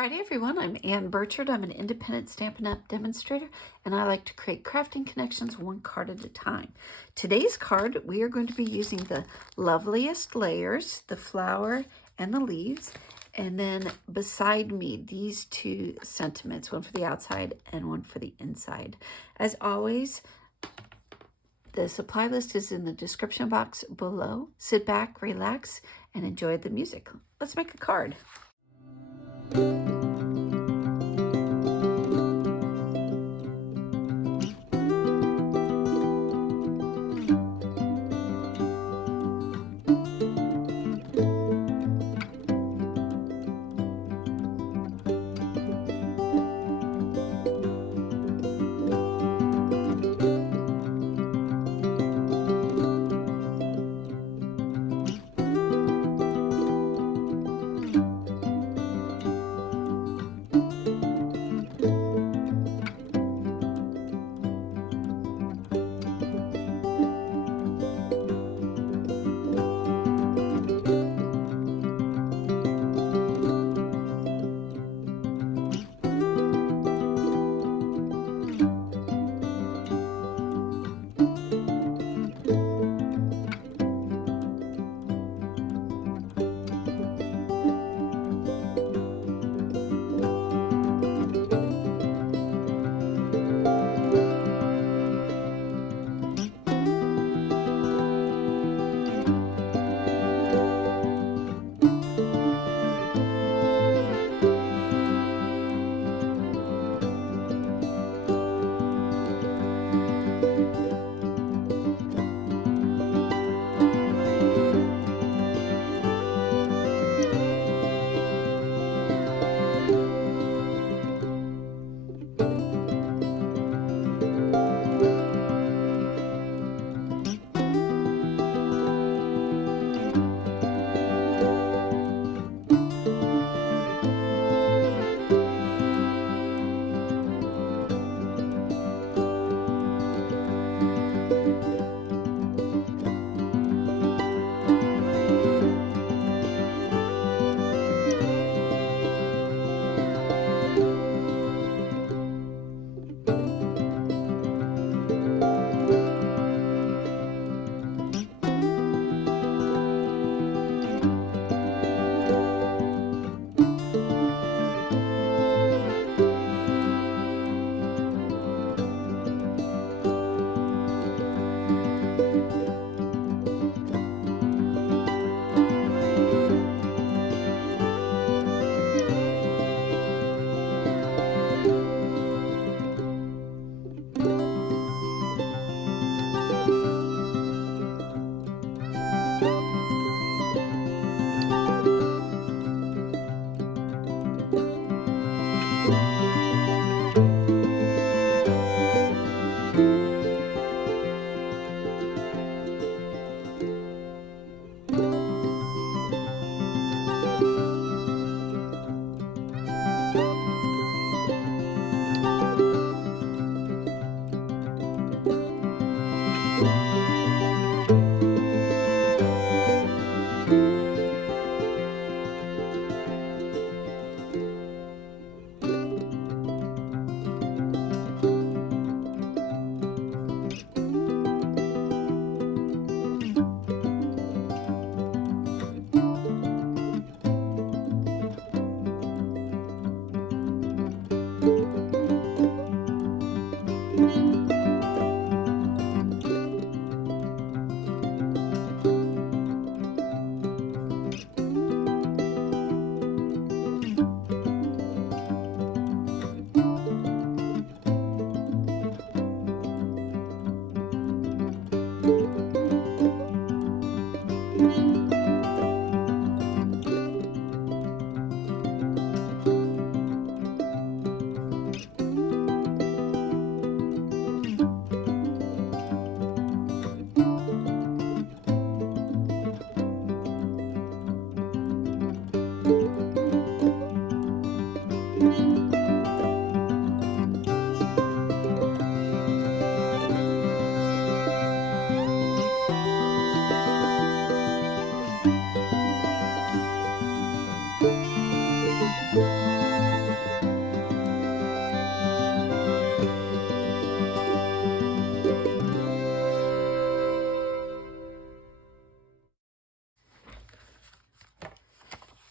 Friday, everyone. I'm Ann Birchard. I'm an independent Stampin' Up! Demonstrator, and I like to create crafting connections one card at a time. Today's card, we are going to be using the Loveliest layers, the flower and the leaves, and then beside me, these two sentiments, one for the outside and one for the inside. As always, the supply list is in the description box below. Sit back, relax, and enjoy the music. Let's make a card.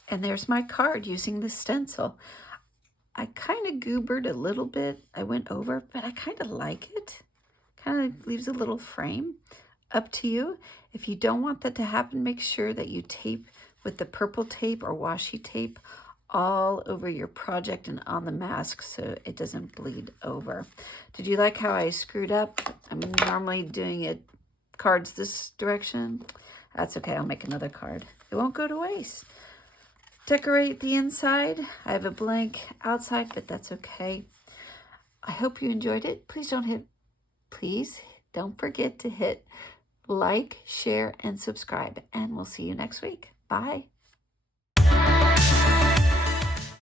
And there's my card using the stencil. I kind of goobered a little bit. I went over, but I kind of like it. Kind of leaves a little frame. Up to you. If you don't want that to happen, make sure that you tape with the purple tape or washi tape all over your project and on the mask so it doesn't bleed over. Did you like how I screwed up? I'm normally doing it cards this direction. That's okay, I'll make another card. It won't go to waste. Decorate the inside. I have a blank outside, but that's okay. I hope you enjoyed it. Please don't forget to hit like, share, and subscribe, and we'll see you next week. Bye.